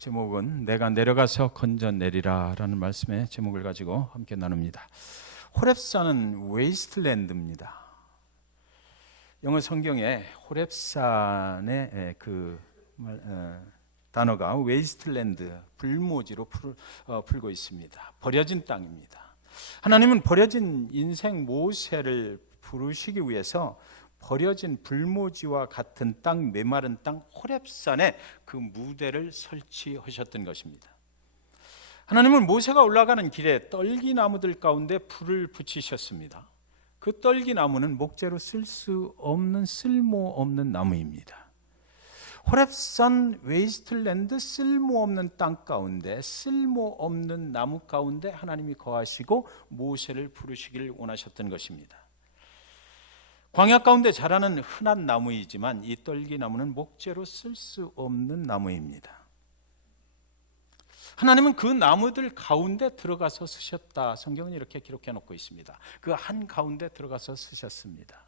제목은 내가 내려가서 건져내리라 라는 말씀의 제목을 가지고 함께 나눕니다. 호렙산은 웨이스트랜드입니다. 영어 성경에 호렙산의 단어가 웨이스트랜드, 불모지로 풀고 있습니다. 버려진 땅입니다. 하나님은 버려진 인생 모세를 부르시기 위해서 버려진 불모지와 같은 땅, 메마른 땅 호렙산에 그 무대를 설치하셨던 것입니다. 하나님은 모세가 올라가는 길에 떨기나무들 가운데 불을 붙이셨습니다. 그 떨기나무는 목재로 쓸 수 없는 쓸모없는 나무입니다. 호렙산 웨이스트랜드, 쓸모없는 땅 가운데, 쓸모없는 나무 가운데 하나님이 거하시고 모세를 부르시기를 원하셨던 것입니다. 광야 가운데 자라는 흔한 나무이지만 이 떨기나무는 목재로 쓸 수 없는 나무입니다. 하나님은 그 나무들 가운데 들어가서 쓰셨다. 성경은 이렇게 기록해 놓고 있습니다. 그 한 가운데 들어가서 쓰셨습니다.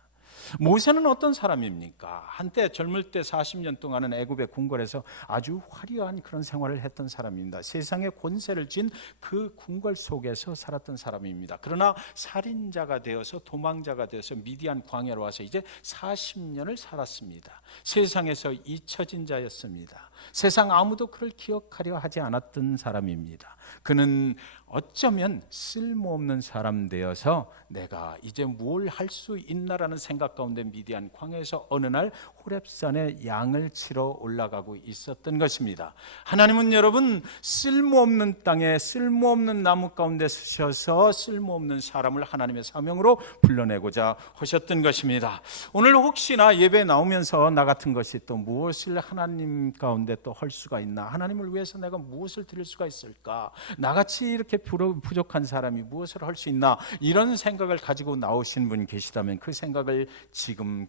모세는 어떤 사람입니까? 한때 젊을 때 40년 동안은 애굽의 궁궐에서 아주 화려한 그런 생활을 했던 사람입니다. 세상에 권세를 쥔 그 궁궐 속에서 살았던 사람입니다. 그러나 살인자가 되어서 도망자가 되어서 미디안 광야로 와서 이제 40년을 살았습니다. 세상에서 잊혀진 자였습니다. 세상 아무도 그를 기억하려 하지 않았던 사람입니다. 그는 어쩌면 쓸모없는 사람 되어서 내가 이제 뭘 할 수 있나라는 생각 가운데 미디안 광야에서 어느 날 호렙산에 양을 치러 올라가고 있었던 것입니다. 하나님은 여러분 쓸모없는 땅에 쓸모없는 나무 가운데 쓰셔서 쓸모없는 사람을 하나님의 사명으로 불러내고자 하셨던 것입니다. 오늘 혹시나 예배 나오면서 나 같은 것이 또 무엇을 하나님 가운데 또 할 수가 있나, 하나님을 위해서 내가 무엇을 드릴 수가 있을까, 나같이 이렇게 부족한 사람이 무엇을 할 수 있나, 이런 생각을 가지고 나오신 분 계시다면 그 생각을 지금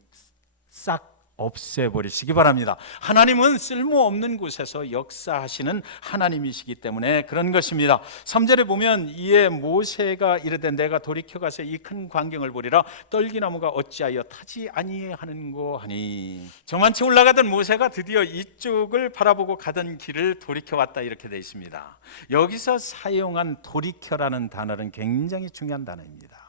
싹 없애버리시기 바랍니다. 하나님은 쓸모없는 곳에서 역사하시는 하나님이시기 때문에 그런 것입니다. 3절에 보면 이에 모세가 이르되 내가 돌이켜가서 이 큰 광경을 보리라 떨기나무가 어찌하여 타지 아니하는고 하니. 저만치 올라가던 모세가 드디어 이쪽을 바라보고 가던 길을 돌이켜왔다 이렇게 되어 있습니다. 여기서 사용한 돌이켜라는 단어는 굉장히 중요한 단어입니다.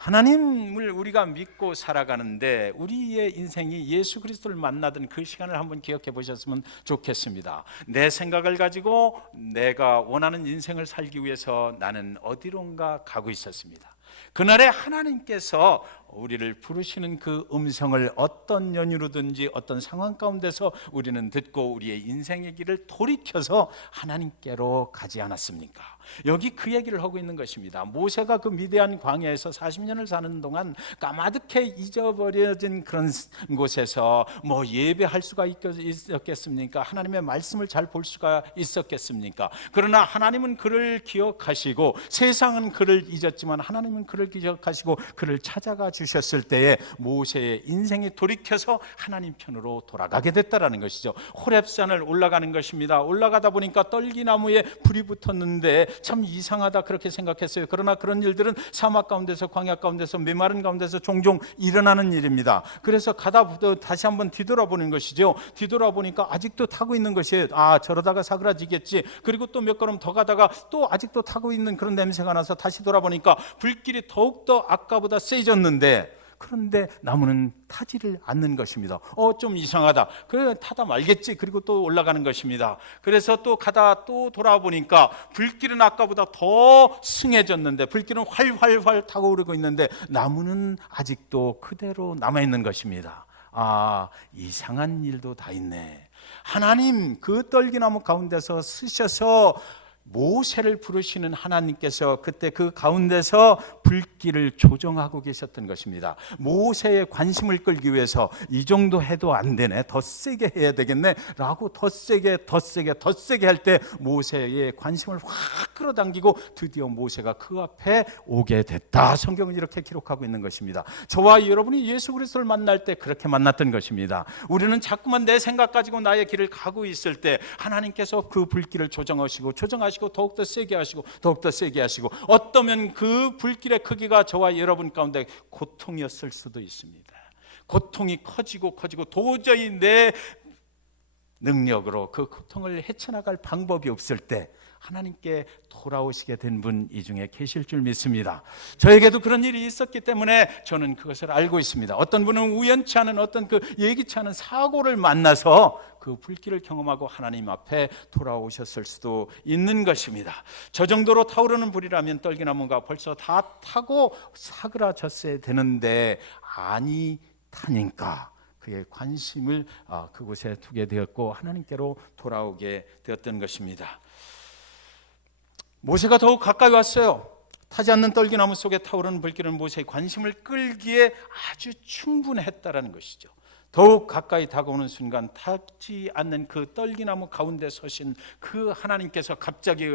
하나님을 우리가 믿고 살아가는데 우리의 인생이 예수 그리스도를 만나던 그 시간을 한번 기억해 보셨으면 좋겠습니다. 내 생각을 가지고 내가 원하는 인생을 살기 위해서 나는 어디론가 가고 있었습니다. 그날에 하나님께서 우리를 부르시는 그 음성을 어떤 연유로든지 어떤 상황 가운데서 우리는 듣고 우리의 인생의 길을 돌이켜서 하나님께로 가지 않았습니까? 여기 그 얘기를 하고 있는 것입니다. 모세가 그 미디안 광야에서 40년을 사는 동안 까마득해 잊어버려진 그런 곳에서 뭐 예배할 수가 있었겠습니까? 하나님의 말씀을 잘 볼 수가 있었겠습니까? 그러나 하나님은 그를 기억하시고 세상은 그를 잊었지만 하나님은 그를 기억하시고 그를 찾아가 주셨을 때에 모세의 인생이 돌이켜서 하나님 편으로 돌아가게 됐다라는 것이죠. 호렙산을 올라가는 것입니다. 올라가다 보니까 떨기나무에 불이 붙었는데 참 이상하다 그렇게 생각했어요. 그러나 그런 일들은 사막 가운데서 광야 가운데서 메마른 가운데서 종종 일어나는 일입니다. 그래서 가다 다시 한번 뒤돌아보는 것이죠. 뒤돌아보니까 아직도 타고 있는 것이에요. 아, 저러다가 사그라지겠지. 그리고 또 몇 걸음 더 가다가 또 아직도 타고 있는 그런 냄새가 나서 다시 돌아보니까 불길이 더욱더 아까보다 세졌는데 그런데 나무는 타지를 않는 것입니다. 좀 이상하다. 그래 타다 말겠지. 그리고 또 올라가는 것입니다. 그래서 또 가다 또 돌아보니까 불길은 아까보다 더 승해졌는데 불길은 활활활 타고 오르고 있는데 나무는 아직도 그대로 남아있는 것입니다. 아, 이상한 일도 다 있네. 하나님 그 떨기나무 가운데서 쓰셔서 모세를 부르시는 하나님께서 그때 그 가운데서 불길을 조정하고 계셨던 것입니다. 모세의 관심을 끌기 위해서 이 정도 해도 안 되네, 더 세게 해야 되겠네 라고 더 세게 할 때 모세의 관심을 확 끌어당기고 드디어 모세가 그 앞에 오게 됐다. 성경은 이렇게 기록하고 있는 것입니다. 저와 여러분이 예수 그리스도를 만날 때 그렇게 만났던 것입니다. 우리는 자꾸만 내 생각 가지고 나의 길을 가고 있을 때 하나님께서 그 불길을 조정하시고 더욱더 세게 하시고 어떠면 그 불길의 크기가 저와 여러분 가운데 고통이었을 수도 있습니다. 고통이 커지고 도저히 내 능력으로 그 고통을 헤쳐나갈 방법이 없을 때 하나님께 돌아오시게 된 분 이 중에 계실 줄 믿습니다. 저에게도 그런 일이 있었기 때문에 저는 그것을 알고 있습니다. 어떤 분은 우연치 않은 어떤 그 예기치 않은 사고를 만나서 그 불길을 경험하고 하나님 앞에 돌아오셨을 수도 있는 것입니다. 저 정도로 타오르는 불이라면 떨기나무가 벌써 다 타고 사그라졌어야 되는데 아니타니까 그의 관심을 그곳에 두게 되었고 하나님께로 돌아오게 되었던 것입니다. 모세가 더욱 가까이 왔어요. 타지 않는 떨기나무 속에 타오르는 불길은 모세의 관심을 끌기에 아주 충분했다라는 것이죠. 더욱 가까이 다가오는 순간 타지 않는 그 떨기나무 가운데 서신 그 하나님께서 갑자기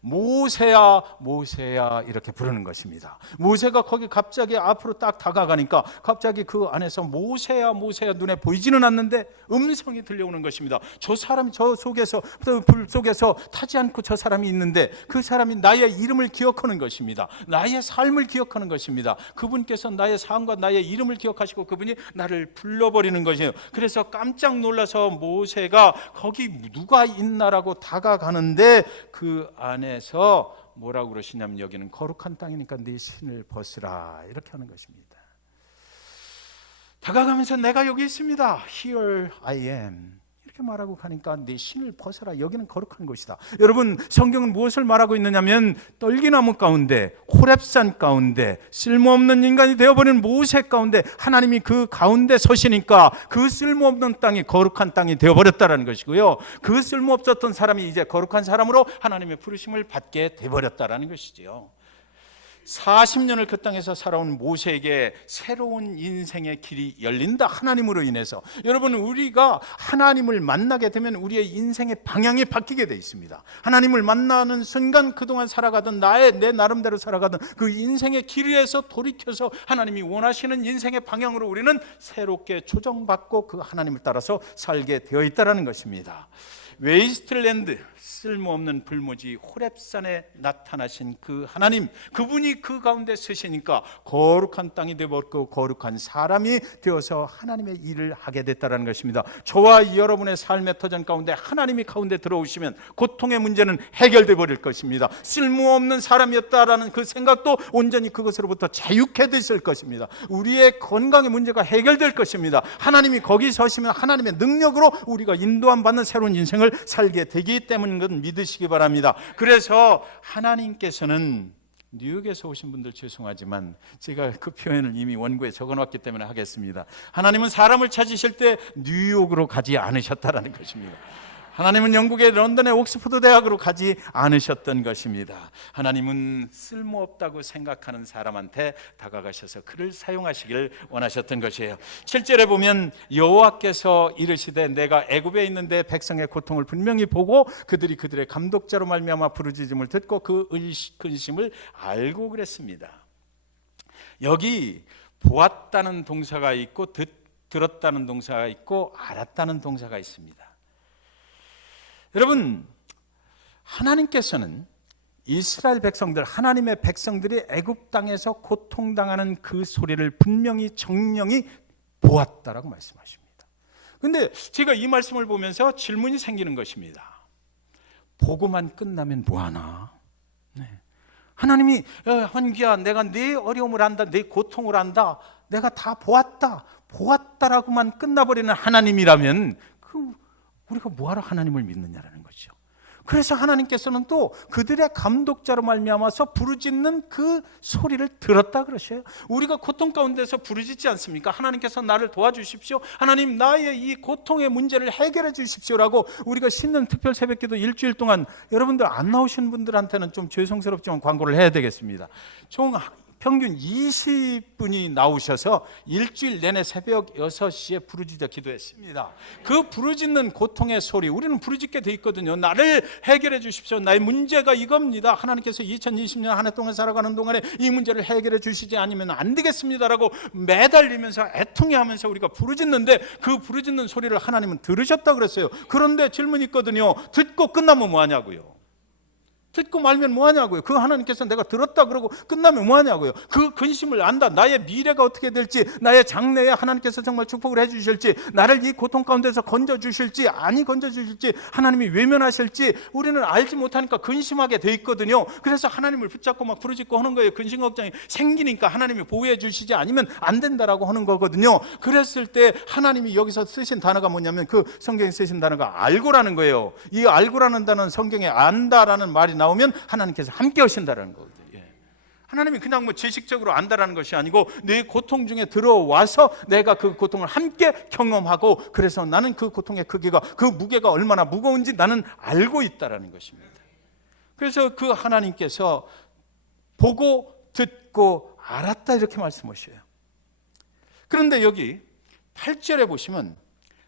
모세야 모세야 이렇게 부르는 것입니다. 모세가 거기 갑자기 앞으로 딱 다가가니까 갑자기 그 안에서 모세야 모세야 눈에 보이지는 않는데 음성이 들려오는 것입니다. 저 사람이 저 속에서 불 속에서 타지 않고 저 사람이 있는데 그 사람이 나의 이름을 기억하는 것입니다. 나의 삶을 기억하는 것입니다. 그분께서 나의 삶과 나의 이름을 기억하시고 그분이 나를 불러버리는 것이에요. 그래서 깜짝 놀라서 모세가 거기 누가 있나라고 다가가는데 그 안에서 뭐라고 그러시냐면 여기는 거룩한 땅이니까 네 신을 벗으라 이렇게 하는 것입니다. 다가가면서 내가 여기 있습니다. Here I am 이렇게 말하고 가니까 네 신을 벗어라. 여기는 거룩한 곳이다. 여러분 성경은 무엇을 말하고 있느냐면 떨기나무 가운데 호렙산 가운데 쓸모없는 인간이 되어버린 모세 가운데 하나님이 그 가운데 서시니까 그 쓸모없는 땅이 거룩한 땅이 되어버렸다는 것이고요. 그 쓸모없었던 사람이 이제 거룩한 사람으로 하나님의 부르심을 받게 되어버렸다는 것이지요. 40년을 그 땅에서 살아온 모세에게 새로운 인생의 길이 열린다. 하나님으로 인해서. 여러분 우리가 하나님을 만나게 되면 우리의 인생의 방향이 바뀌게 돼 있습니다. 하나님을 만나는 순간 그동안 살아가던 내 나름대로 살아가던 그 인생의 길에서 돌이켜서 하나님이 원하시는 인생의 방향으로 우리는 새롭게 조정받고 그 하나님을 따라서 살게 되어 있다는 것입니다. 웨이스트랜드 쓸모없는 불모지 호렙산에 나타나신 그 하나님, 그분이 그 가운데 서시니까 거룩한 땅이 되었고 거룩한 사람이 되어서 하나님의 일을 하게 됐다는 것입니다. 저와 여러분의 삶의 터전 가운데 하나님이 가운데 들어오시면 고통의 문제는 해결돼 버릴 것입니다. 쓸모없는 사람이었다라는 그 생각도 온전히 그것으로부터 자유케 되실 것입니다. 우리의 건강의 문제가 해결될 것입니다. 하나님이 거기 서시면 하나님의 능력으로 우리가 인도함 받는 새로운 인생을 살게 되기 때문인 것 믿으시기 바랍니다. 그래서 하나님께서는 뉴욕에서 오신 분들 죄송하지만 제가 그 표현을 이미 원고에 적어놨기 때문에 하겠습니다. 하나님은 사람을 찾으실 때 뉴욕으로 가지 않으셨다라는 것입니다. 하나님은 영국의 런던의 옥스퍼드 대학으로 가지 않으셨던 것입니다. 하나님은 쓸모없다고 생각하는 사람한테 다가가셔서 그를 사용하시길 원하셨던 것이에요. 7절에 보면 여호와께서 이르시되 내가 애굽에 있는데 백성의 고통을 분명히 보고 그들이 그들의 감독자로 말미암아 부르짖음을 듣고 그 근심을 알고 그랬습니다. 여기 보았다는 동사가 있고 들었다는 동사가 있고 알았다는 동사가 있습니다. 여러분 하나님께서는 이스라엘 백성들 하나님의 백성들이 애굽 땅에서 고통당하는 그 소리를 분명히 정령이 보았다라고 말씀하십니다. 그런데 제가 이 말씀을 보면서 질문이 생기는 것입니다. 보고만 끝나면 뭐하나? 네. 하나님이 헌기야 내가 네 어려움을 안다 네 고통을 안다 내가 다 보았다라고만 끝나버리는 하나님이라면 우리가 뭐하러 하나님을 믿느냐라는 거죠. 그래서 하나님께서는 또 그들의 감독자로 말미암아서 부르짖는 그 소리를 들었다 그러셔요. 우리가 고통 가운데서 부르짖지 않습니까? 하나님께서 나를 도와주십시오. 하나님 나의 이 고통의 문제를 해결해 주십시오라고 우리가 신는 특별 새벽기도 일주일 동안 여러분들 안 나오신 분들한테는 좀 죄송스럽지만 광고를 해야 되겠습니다. 총 평균 20분이 나오셔서 일주일 내내 새벽 6시에 부르짖어 기도했습니다. 그 부르짖는 고통의 소리 우리는 부르짖게 돼 있거든요. 나를 해결해 주십시오. 나의 문제가 이겁니다. 하나님께서 2020년 한 해 동안 살아가는 동안에 이 문제를 해결해 주시지 않으면 안 되겠습니다라고 매달리면서 애통해하면서 우리가 부르짖는데 그 부르짖는 소리를 하나님은 들으셨다 그랬어요. 그런데 질문이 있거든요. 듣고 끝나면 뭐하냐고요. 듣고 말면 뭐하냐고요. 그 하나님께서 내가 들었다 그러고 끝나면 뭐하냐고요. 그 근심을 안다. 나의 미래가 어떻게 될지, 나의 장래에 하나님께서 정말 축복을 해주실지, 나를 이 고통 가운데서 건져주실지 아니 건져주실지, 하나님이 외면하실지 우리는 알지 못하니까 근심하게 돼 있거든요. 그래서 하나님을 붙잡고 막 부르짖고 하는 거예요. 근심 걱정이 생기니까 하나님이 보호해 주시지 않으면 안 된다라고 하는 거거든요. 그랬을 때 하나님이 여기서 쓰신 단어가 뭐냐면, 그 성경에 쓰신 단어가 알고라는 거예요. 이 알고라는 단어는 성경에 안다라는 말이 나오면 하나님께서 함께 하신다는 거거든요. 하나님이 그냥 뭐 지식적으로 안다라는 것이 아니고 내 고통 중에 들어와서 내가 그 고통을 함께 경험하고, 그래서 나는 그 고통의 크기가, 그 무게가 얼마나 무거운지 나는 알고 있다라는 것입니다. 그래서 그 하나님께서 보고 듣고 알았다 이렇게 말씀하셔요. 그런데 여기 8절에 보시면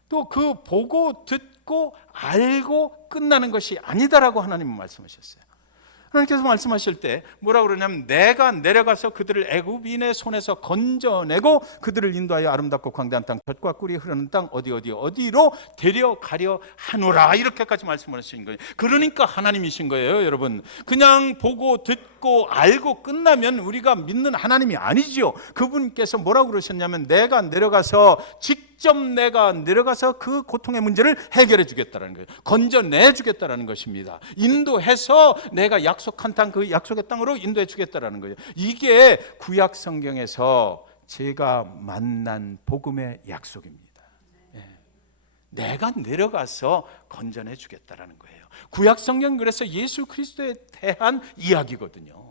또 그 보고 듣고 알고 끝나는 것이 아니다라고 하나님은 말씀하셨어요. 하나님께서 말씀하실 때 뭐라고 그러냐면, 내가 내려가서 그들을 애굽인의 손에서 건져내고 그들을 인도하여 아름답고 광대한 땅, 젖과 꿀이 흐르는 땅 어디로 데려가려 하노라, 이렇게까지 말씀을 하신 거예요. 그러니까 하나님이신 거예요, 여러분. 그냥 보고 듣고 알고 끝나면 우리가 믿는 하나님이 아니지요. 그분께서 뭐라고 그러셨냐면, 내가 내려가서 그 고통의 문제를 해결해 주겠다는 거예요. 건져내 주겠다는 것입니다. 인도해서 내가 약속한 땅, 그 약속의 땅으로 인도해 주겠다는 거예요. 이게 구약 성경에서 제가 만난 복음의 약속입니다. 내가 내려가서 건져내 주겠다는 거예요. 구약 성경, 그래서 예수 그리스도에 대한 이야기거든요.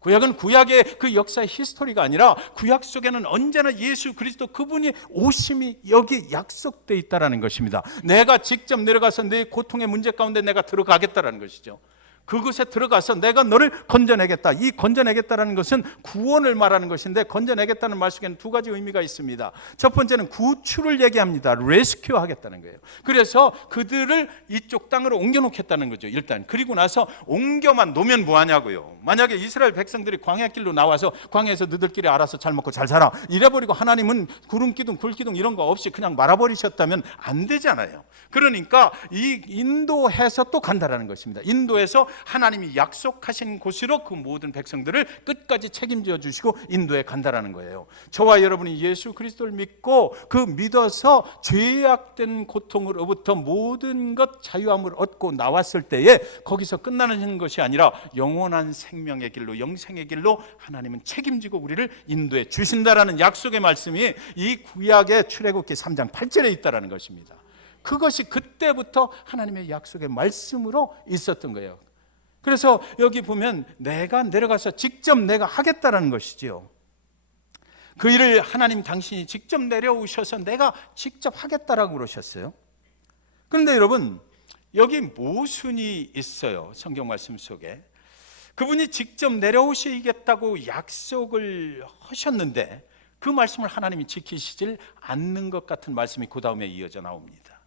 구약은 구약의 그 역사의 히스토리가 아니라 구약 속에는 언제나 예수 그리스도 그분이 오심이 여기 약속되어 있다는 것입니다. 내가 직접 내려가서 내 고통의 문제 가운데 내가 들어가겠다는 것이죠. 그곳에 들어가서 내가 너를 건져내겠다. 이 건져내겠다는 것은 구원을 말하는 것인데, 건져내겠다는 말 속에는 두 가지 의미가 있습니다. 첫 번째는 구출을 얘기합니다. 레스큐 하겠다는 거예요. 그래서 그들을 이쪽 땅으로 옮겨놓겠다는 거죠, 일단. 그리고 나서 옮겨만 놓으면 뭐하냐고요. 만약에 이스라엘 백성들이 광야길로 나와서 광야에서 너들끼리 알아서 잘 먹고 잘 살아 이래버리고 하나님은 구름기둥 불기둥 이런 거 없이 그냥 말아버리셨다면 안 되잖아요. 그러니까 이 인도해서 또 간다라는 것입니다. 인도해서 하나님이 약속하신 곳으로 그 모든 백성들을 끝까지 책임져 주시고 인도에 간다라는 거예요. 저와 여러분이 예수 그리스도를 믿고 그 믿어서 죄악된 고통으로부터 모든 것 자유함을 얻고 나왔을 때에 거기서 끝나는 것이 아니라 영원한 생명의 길로, 영생의 길로 하나님은 책임지고 우리를 인도해 주신다라는 약속의 말씀이 이 구약의 출애굽기 3장 8절에 있다라는 것입니다. 그것이 그때부터 하나님의 약속의 말씀으로 있었던 거예요. 그래서 여기 보면 내가 내려가서 직접 내가 하겠다라는 것이지요. 그 일을 하나님 당신이 직접 내려오셔서 내가 직접 하겠다라고 그러셨어요. 그런데 여러분, 여기 모순이 있어요. 성경 말씀 속에. 그분이 직접 내려오시겠다고 약속을 하셨는데 그 말씀을 하나님이 지키시질 않는 것 같은 말씀이 그 다음에 이어져 나옵니다.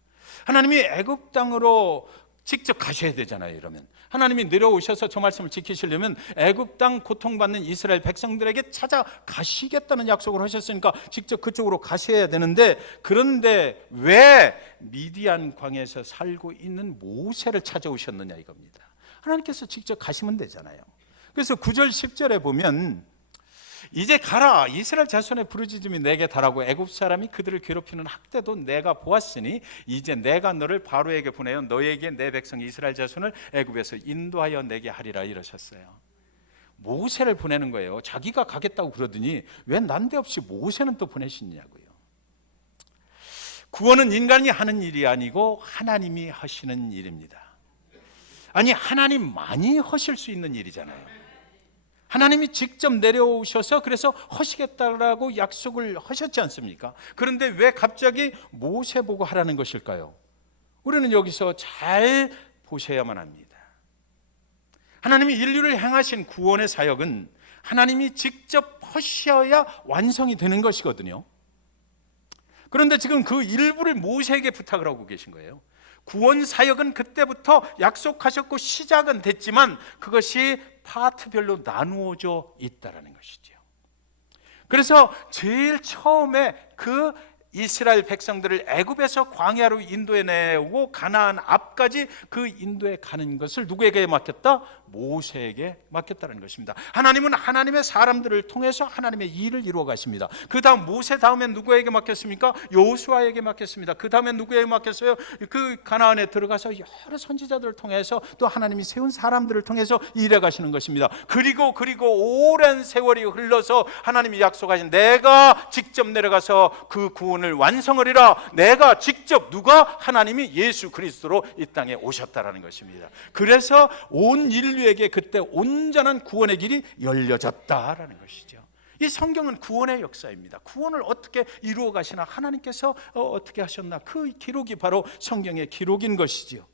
하나님이 애굽 땅으로 직접 가셔야 되잖아요. 이러면 하나님이 내려오셔서 저 말씀을 지키시려면 애굽 땅 고통받는 이스라엘 백성들에게 찾아가시겠다는 약속을 하셨으니까 직접 그쪽으로 가셔야 되는데, 그런데 왜 미디안 광야에서 살고 있는 모세를 찾아오셨느냐 이겁니다. 하나님께서 직접 가시면 되잖아요. 그래서 9절 10절에 보면, 이제 가라, 이스라엘 자손의 부르짖음이 내게 달하고 애굽 사람이 그들을 괴롭히는 학대도 내가 보았으니 이제 내가 너를 바로에게 보내어 너에게 내 백성 이스라엘 자손을 애굽에서 인도하여 내게 하리라 이러셨어요. 모세를 보내는 거예요. 자기가 가겠다고 그러더니 왜 난데없이 모세는 또 보내시냐고요. 구원은 인간이 하는 일이 아니고 하나님이 하시는 일입니다. 아니, 하나님만이 하실 수 있는 일이잖아요. 하나님이 직접 내려오셔서 그래서 하시겠다라고 약속을 하셨지 않습니까? 그런데 왜 갑자기 모세 보고 하라는 것일까요? 우리는 여기서 잘 보셔야만 합니다. 하나님이 인류를 향하신 구원의 사역은 하나님이 직접 하셔야 완성이 되는 것이거든요. 그런데 지금 그 일부를 모세에게 부탁을 하고 계신 거예요. 구원 사역은 그때부터 약속하셨고 시작은 됐지만 그것이 파트별로 나누어져 있다라는 것이죠. 그래서 제일 처음에 그 이스라엘 백성들을 애굽에서 광야로 인도해 내오고 가나안 앞까지 그 인도에 가는 것을 누구에게 맡겼다? 모세에게 맡겼다는 것입니다. 하나님은 하나님의 사람들을 통해서 하나님의 일을 이루어 가십니다. 그 다음 모세 다음에 누구에게 맡겼습니까? 여호수아에게 맡겼습니다. 그 다음에 누구에게 맡겼어요? 그 가나안에 들어가서 여러 선지자들을 통해서 또 하나님이 세운 사람들을 통해서 일해 가시는 것입니다. 그리고 오랜 세월이 흘러서 하나님이 약속하신 내가 직접 내려가서 그 구원을 완성하리라. 내가 직접 누가? 하나님이 예수 그리스도로 이 땅에 오셨다라는 것입니다. 그래서 온 인류에게 그때 온전한 구원의 길이 열려졌다라는 것이죠. 이 성경은 구원의 역사입니다. 구원을 어떻게 이루어 가시나, 하나님께서 어떻게 하셨나, 그 기록이 바로 성경의 기록인 것이지요.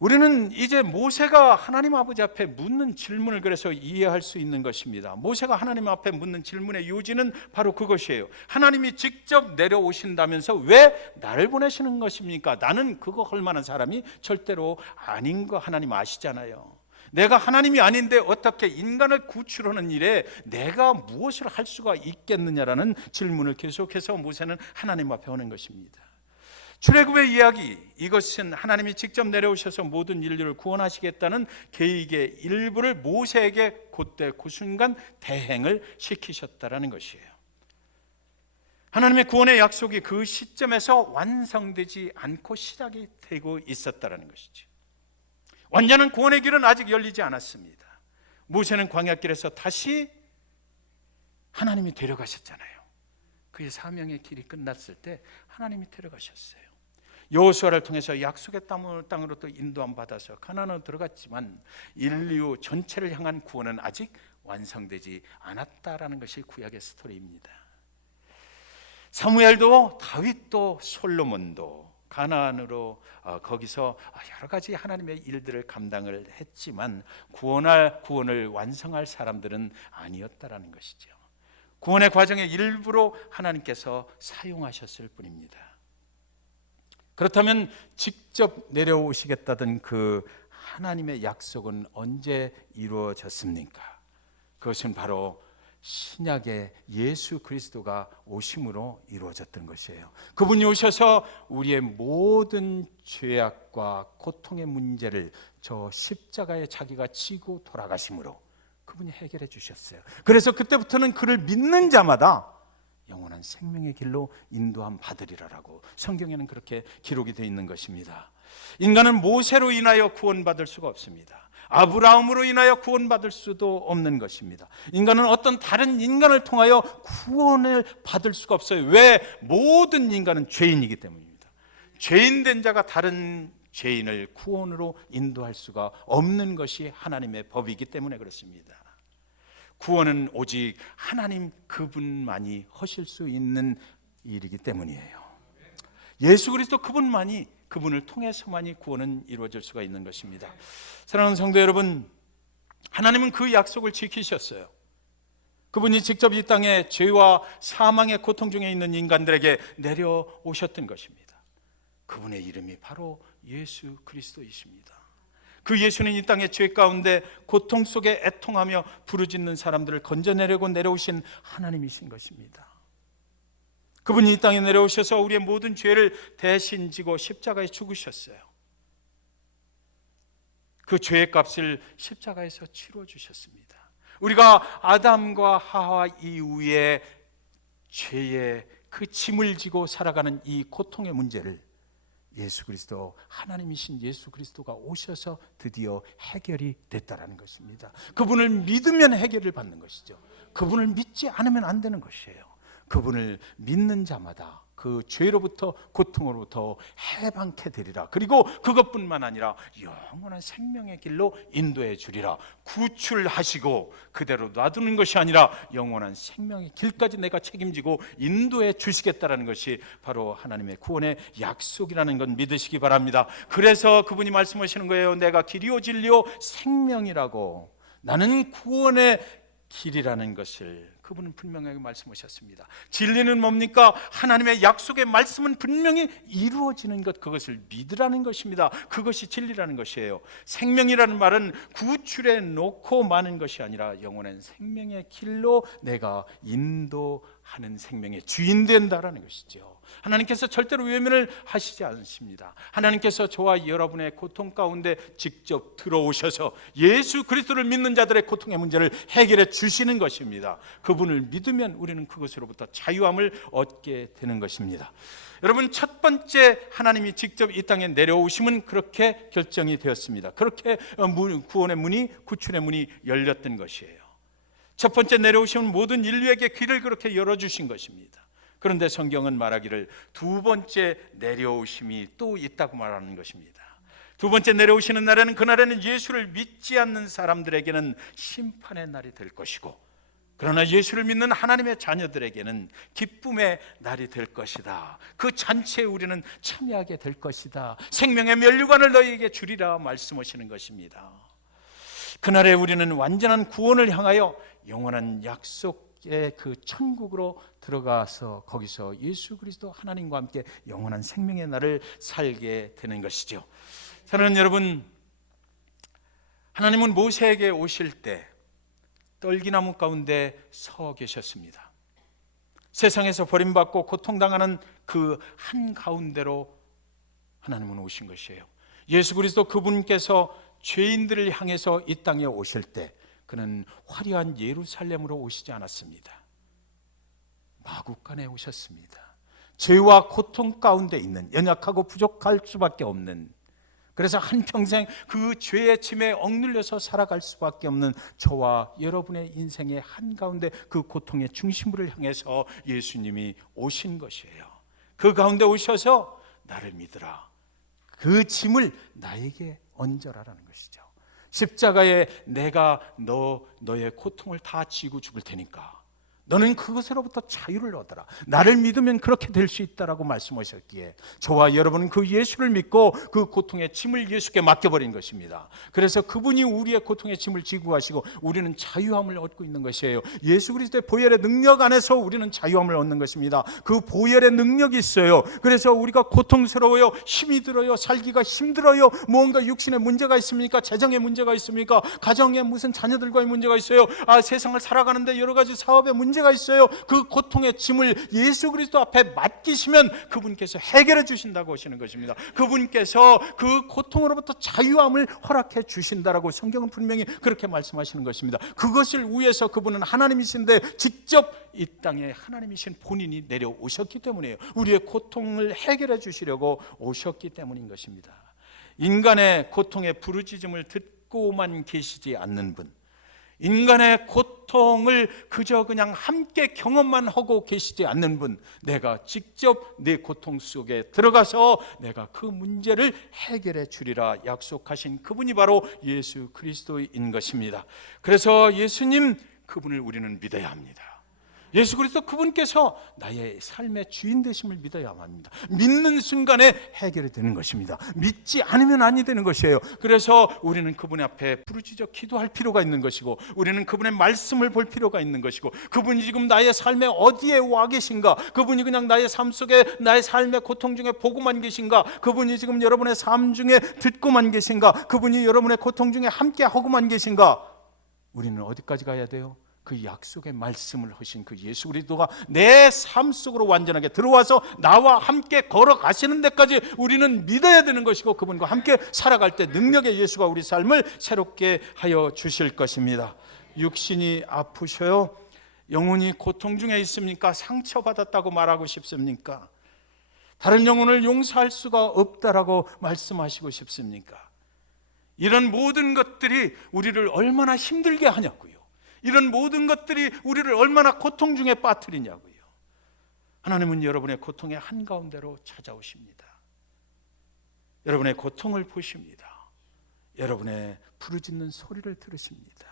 우리는 이제 모세가 하나님 아버지 앞에 묻는 질문을 그래서 이해할 수 있는 것입니다. 모세가 하나님 앞에 묻는 질문의 요지는 바로 그것이에요. 하나님이 직접 내려오신다면서 왜 나를 보내시는 것입니까? 나는 그거 할 만한 사람이 절대로 아닌 거 하나님 아시잖아요. 내가 하나님이 아닌데 어떻게 인간을 구출하는 일에 내가 무엇을 할 수가 있겠느냐라는 질문을 계속해서 모세는 하나님 앞에 오는 것입니다. 출애굽의 이야기, 이것은 하나님이 직접 내려오셔서 모든 인류를 구원하시겠다는 계획의 일부를 모세에게 그때 그 순간 대행을 시키셨다라는 것이에요. 하나님의 구원의 약속이 그 시점에서 완성되지 않고 시작이 되고 있었다라는 것이죠. 완전한 구원의 길은 아직 열리지 않았습니다. 모세는 광야길에서 다시 하나님이 데려가셨잖아요. 그의 사명의 길이 끝났을 때 하나님이 데려가셨어요. 여호수아를 통해서 약속의 땅으로 또 인도함 받아서 가나안으로 들어갔지만 인류 전체를 향한 구원은 아직 완성되지 않았다라는 것이 구약의 스토리입니다. 사무엘도 다윗도 솔로몬도 가나안으로 거기서 여러 가지 하나님의 일들을 감당을 했지만 구원을 완성할 사람들은 아니었다라는 것이죠. 구원의 과정의 일부로 하나님께서 사용하셨을 뿐입니다. 그렇다면 직접 내려오시겠다던 그 하나님의 약속은 언제 이루어졌습니까? 그것은 바로 신약의 예수 그리스도가 오심으로 이루어졌던 것이에요. 그분이 오셔서 우리의 모든 죄악과 고통의 문제를 저 십자가에 자기가 지고 돌아가심으로 그분이 해결해 주셨어요. 그래서 그때부터는 그를 믿는 자마다 영원한 생명의 길로 인도함 받으리라라고 성경에는 그렇게 기록이 되어 있는 것입니다. 인간은 모세로 인하여 구원받을 수가 없습니다. 아브라함으로 인하여 구원받을 수도 없는 것입니다. 인간은 어떤 다른 인간을 통하여 구원을 받을 수가 없어요. 왜? 모든 인간은 죄인이기 때문입니다. 죄인된 자가 다른 죄인을 구원으로 인도할 수가 없는 것이 하나님의 법이기 때문에 그렇습니다. 구원은 오직 하나님 그분만이 하실 수 있는 일이기 때문이에요. 예수 그리스도 그분을 통해서만이 구원은 이루어질 수가 있는 것입니다. 사랑하는 성도 여러분, 하나님은 그 약속을 지키셨어요. 그분이 직접 이 땅에 죄와 사망의 고통 중에 있는 인간들에게 내려오셨던 것입니다. 그분의 이름이 바로 예수 그리스도이십니다. 그 예수는 이 땅의 죄 가운데 고통 속에 애통하며 부르짖는 사람들을 건져내려고 내려오신 하나님이신 것입니다. 그분이 이 땅에 내려오셔서 우리의 모든 죄를 대신 지고 십자가에 죽으셨어요. 그 죄의 값을 십자가에서 치러 주셨습니다. 우리가 아담과 하와 이후에 죄의 그 짐을 지고 살아가는 이 고통의 문제를 예수 그리스도, 하나님이신 예수 그리스도가 오셔서 드디어 해결이 됐다라는 것입니다. 그분을 믿으면 해결을 받는 것이죠. 그분을 믿지 않으면 안 되는 것이에요. 그분을 믿는 자마다 그 죄로부터, 고통으로부터 해방케 되리라. 그리고 그것뿐만 아니라 영원한 생명의 길로 인도해 주리라. 구출하시고 그대로 놔두는 것이 아니라 영원한 생명의 길까지 내가 책임지고 인도해 주시겠다라는 것이 바로 하나님의 구원의 약속이라는 건 믿으시기 바랍니다. 그래서 그분이 말씀하시는 거예요. 내가 길이요 진리요 생명이라고. 나는 구원의 길이라는 것을 그분은 분명하게 말씀하셨습니다. 진리는 뭡니까? 하나님의 약속의 말씀은 분명히 이루어지는 것, 그것을 믿으라는 것입니다. 그것이 진리라는 것이에요. 생명이라는 말은 구출해 놓고 마는 것이 아니라 영원한 생명의 길로 내가 인도하는 하는 생명의 주인 된다라는 것이죠. 하나님께서 절대로 외면을 하시지 않습니다. 하나님께서 저와 여러분의 고통 가운데 직접 들어오셔서 예수 그리스도를 믿는 자들의 고통의 문제를 해결해 주시는 것입니다. 그분을 믿으면 우리는 그것으로부터 자유함을 얻게 되는 것입니다. 여러분, 첫 번째 하나님이 직접 이 땅에 내려오심은 그렇게 결정이 되었습니다. 그렇게 구원의 문이, 구출의 문이 열렸던 것이에요. 첫 번째 내려오심은 모든 인류에게 길을 그렇게 열어주신 것입니다. 그런데 성경은 말하기를 두 번째 내려오심이 또 있다고 말하는 것입니다. 두 번째 내려오시는 날에는, 그날에는 예수를 믿지 않는 사람들에게는 심판의 날이 될 것이고, 그러나 예수를 믿는 하나님의 자녀들에게는 기쁨의 날이 될 것이다. 그 잔치에 우리는 참여하게 될 것이다. 생명의 면류관을 너희에게 주리라 말씀하시는 것입니다. 그날에 우리는 완전한 구원을 향하여 영원한 약속의 그 천국으로 들어가서 거기서 예수 그리스도 하나님과 함께 영원한 생명의 날을 살게 되는 것이죠. 사랑하는 여러분, 하나님은 모세에게 오실 때 떨기나무 가운데 서 계셨습니다. 세상에서 버림받고 고통당하는 그 한가운데로 하나님은 오신 것이에요. 예수 그리스도 그분께서 죄인들을 향해서 이 땅에 오실 때 그는 화려한 예루살렘으로 오시지 않았습니다. 마구간에 오셨습니다. 죄와 고통 가운데 있는, 연약하고 부족할 수밖에 없는, 그래서 한평생 그 죄의 짐에 억눌려서 살아갈 수밖에 없는 저와 여러분의 인생의 한가운데 그 고통의 중심부를 향해서 예수님이 오신 것이에요. 그 가운데 오셔서 나를 믿으라, 그 짐을 나에게 얹어라라는 것이죠. 십자가에 내가 너의 고통을 다 지고 죽을 테니까 너는 그것으로부터 자유를 얻어라. 나를 믿으면 그렇게 될 수 있다라고 말씀하셨기에 저와 여러분은 그 예수를 믿고 그 고통의 짐을 예수께 맡겨버린 것입니다. 그래서 그분이 우리의 고통의 짐을 지고 가시고 우리는 자유함을 얻고 있는 것이에요. 예수 그리스도의 보혈의 능력 안에서 우리는 자유함을 얻는 것입니다. 그 보혈의 능력이 있어요. 그래서 우리가 고통스러워요, 힘이 들어요, 살기가 힘들어요, 무언가 육신에 문제가 있습니까? 재정에 문제가 있습니까? 가정에 무슨 자녀들과의 문제가 있어요. 세상을 살아가는데 여러 가지 사업에 문제가 있어요. 그 고통의 짐을 예수 그리스도 앞에 맡기시면 그분께서 해결해 주신다고 하시는 것입니다. 그분께서 그 고통으로부터 자유함을 허락해 주신다라고 성경은 분명히 그렇게 말씀하시는 것입니다. 그것을 위해서 그분은 하나님이신데 직접 이 땅에 하나님이신 본인이 내려오셨기 때문이에요. 우리의 고통을 해결해 주시려고 오셨기 때문인 것입니다. 인간의 고통의 부르짖음을 듣고만 계시지 않는 분, 인간의 고통을 그저 그냥 함께 경험만 하고 계시지 않는 분, 내가 직접 내 고통 속에 들어가서 내가 그 문제를 해결해 주리라 약속하신 그분이 바로 예수 그리스도인 것입니다. 그래서 예수님, 그분을 우리는 믿어야 합니다. 예수 그리스도 그분께서 나의 삶의 주인 되심을 믿어야만 합니다. 믿는 순간에 해결이 되는 것입니다. 믿지 않으면 아니 되는 것이에요. 그래서 우리는 그분 앞에 부르짖어 기도할 필요가 있는 것이고, 우리는 그분의 말씀을 볼 필요가 있는 것이고, 그분이 지금 나의 삶에 어디에 와 계신가, 그분이 그냥 나의 삶 속에 나의 삶의 고통 중에 보고만 계신가, 그분이 지금 여러분의 삶 중에 듣고만 계신가, 그분이 여러분의 고통 중에 함께 하고만 계신가, 우리는 어디까지 가야 돼요? 그 약속의 말씀을 하신 그 예수 그리스도가 내 삶 속으로 완전하게 들어와서 나와 함께 걸어가시는 데까지 우리는 믿어야 되는 것이고, 그분과 함께 살아갈 때 능력의 예수가 우리 삶을 새롭게 하여 주실 것입니다. 육신이 아프셔요? 영혼이 고통 중에 있습니까? 상처받았다고 말하고 싶습니까? 다른 영혼을 용서할 수가 없다라고 말씀하시고 싶습니까? 이런 모든 것들이 우리를 얼마나 힘들게 하냐고요. 이런 모든 것들이 우리를 얼마나 고통 중에 빠뜨리냐고요. 하나님은 여러분의 고통의 한가운데로 찾아오십니다. 여러분의 고통을 보십니다. 여러분의 부르짖는 소리를 들으십니다.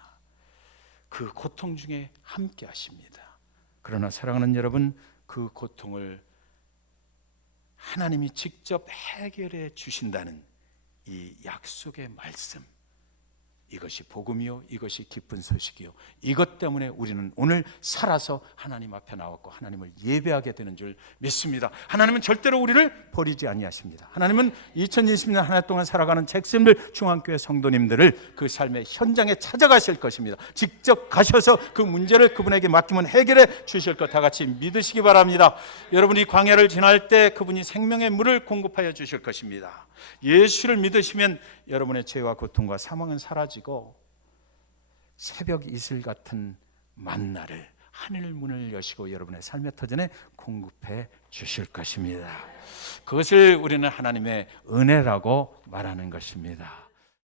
그 고통 중에 함께 하십니다. 그러나 사랑하는 여러분, 그 고통을 하나님이 직접 해결해 주신다는 이 약속의 말씀, 이것이 복음이요, 이것이 기쁜 소식이요. 이것 때문에 우리는 오늘 살아서 하나님 앞에 나왔고 하나님을 예배하게 되는 줄 믿습니다. 하나님은 절대로 우리를 버리지 아니하십니다. 하나님은 2020년 한 해 동안 살아가는 잭슨빌 중앙교회 성도님들을 그 삶의 현장에 찾아가실 것입니다. 직접 가셔서 그 문제를 그분에게 맡기면 해결해 주실 것 다 같이 믿으시기 바랍니다. 여러분이 광야를 지날 때 그분이 생명의 물을 공급하여 주실 것입니다. 예수를 믿으시면 여러분의 죄와 고통과 사망은 사라지고 새벽 이슬 같은 만나를 하늘 문을 여시고 여러분의 삶의 터전에 공급해 주실 것입니다. 그것을 우리는 하나님의 은혜라고 말하는 것입니다.